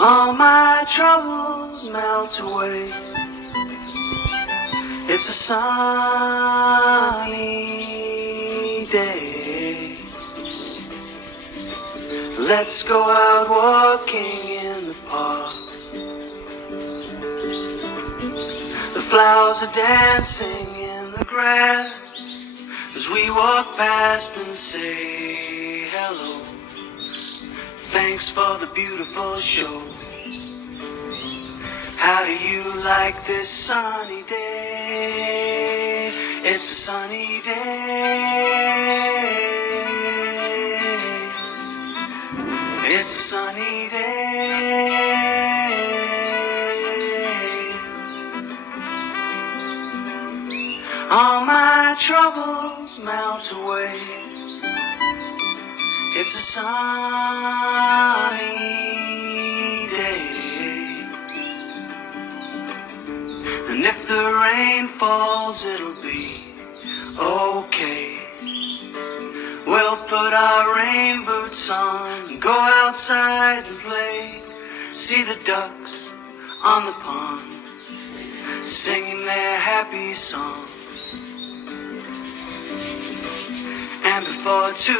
All my troubles melt away. It's a sunny day. Let's go out walking in the park. The flowers are dancing in the grass as we walk past and say hello. Thanks for the beautiful show. How do you like this sunny day? It's a sunny day. It's a sunny day. All my troubles melt away. It's a sunny day. And if the rain falls, it'll be okay. We'll put our rain boots on and go outside and play. See the ducks on the pond singing their happy song. And before too